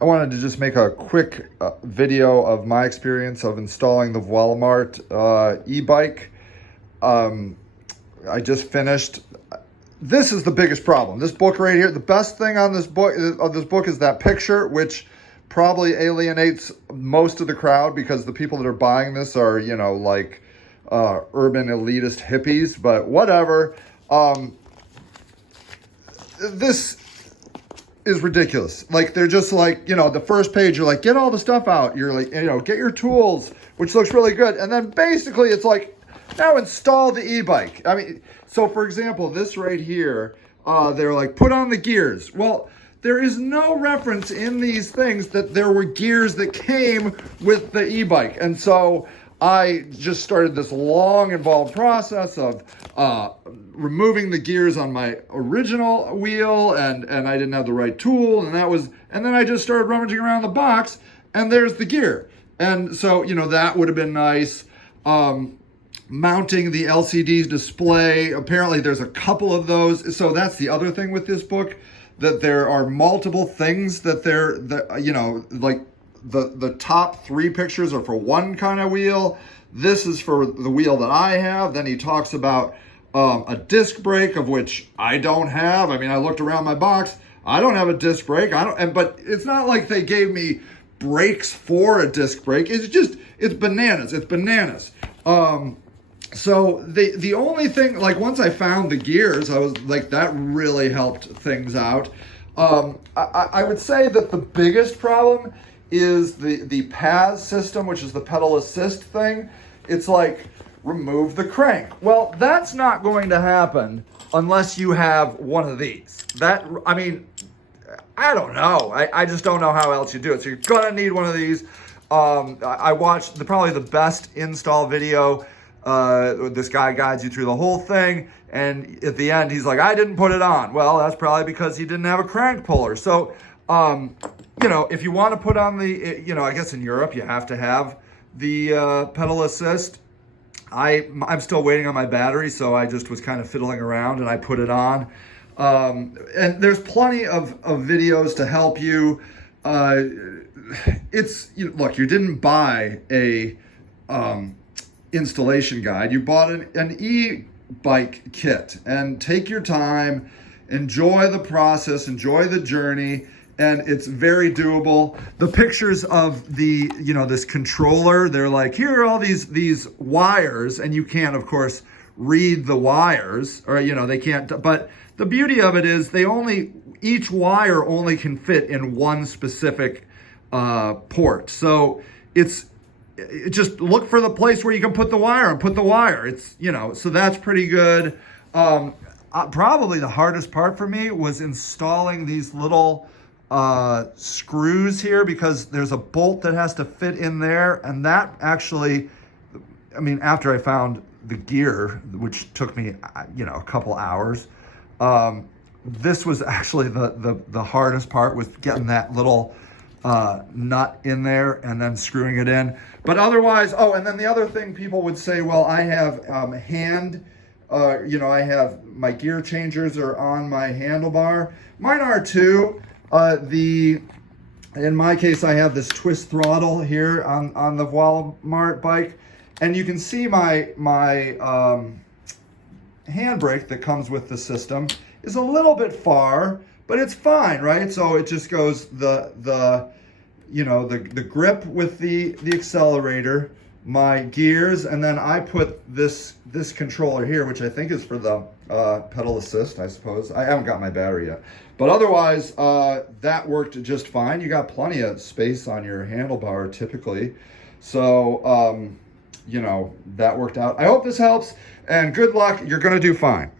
I wanted to just make a quick video of my experience of installing the Voilamart e-bike. I just finished. This is the biggest problem. This book right here, the best thing on this book is that picture, which probably alienates most of the crowd because the people that are buying this are, you know, like urban elitist hippies, but whatever. This is ridiculous. Like, they're just like, you know, the first page, you're like, get all the stuff out. You're like, you know, get your tools, which looks really good. And then basically it's like, now install the e-bike. I mean, so for example, this right here, they're like, put on the gears. Well, there is no reference in these things that there were gears that came with the e-bike. And so I just started this long, involved process of removing the gears on my original wheel, and I didn't have the right tool, and then I just started rummaging around the box, and there's the gear. And so, you know, that would have been nice. Mounting the LCD display, apparently there's a couple of those. So that's the other thing with this book, that there are multiple things that you know, like the top 3 pictures are for one kind of wheel. This is for the wheel that I have. Then he talks about a disc brake, of which I don't have. I mean, I looked around my box. I don't have a disc brake. But it's not like they gave me brakes for a disc brake. It's bananas. It's bananas. So the only thing, like, once I found the gears, I was like, that really helped things out. I would say that the biggest problem is the PAS system, which is the pedal assist thing. It's like, remove the crank. Well, that's not going to happen unless you have one of these. I mean, I don't know. I just don't know how else you do it. So you're gonna need one of these. I watched probably the best install video. This guy guides you through the whole thing, and at the end he's like, I didn't put it on. Well, that's probably because he didn't have a crank puller. So you know, if you want to put on the, you know, I guess in Europe you have to have the pedal assist. I'm still waiting on my battery, so I just was kind of fiddling around and I put it on. And there's plenty of videos to help you. Look, you didn't buy a installation guide. You bought an e-bike kit, and take your time, enjoy the process, enjoy the journey. And it's very doable. The pictures of the, you know, this controller, they're like, here are all these wires, and you can't, of course, read the wires, or, you know, they can't, but the beauty of it is each wire only can fit in one specific port. So just look for the place where you can put the wire and put the wire. It's, you know, so that's pretty good. Probably the hardest part for me was installing these little screws here, because there's a bolt that has to fit in there, and that actually, I mean, after I found the gear, which took me, you know, a couple hours, this was actually the hardest part, was getting that little nut in there and then screwing it in. But otherwise, and then the other thing people would say, well, I have you know, I have my gear changers are on my handlebar. Mine are too. In my case, I have this twist throttle here on the Voilamart bike, and you can see my handbrake that comes with the system is a little bit far, but it's fine, right? So it just goes the grip with the accelerator, my gears, and then I put this controller here, which I think is for the pedal assist, I suppose. I haven't got my battery yet. But otherwise, that worked just fine. You got plenty of space on your handlebar typically. So, you know, that worked out. I hope this helps, and good luck. You're gonna do fine.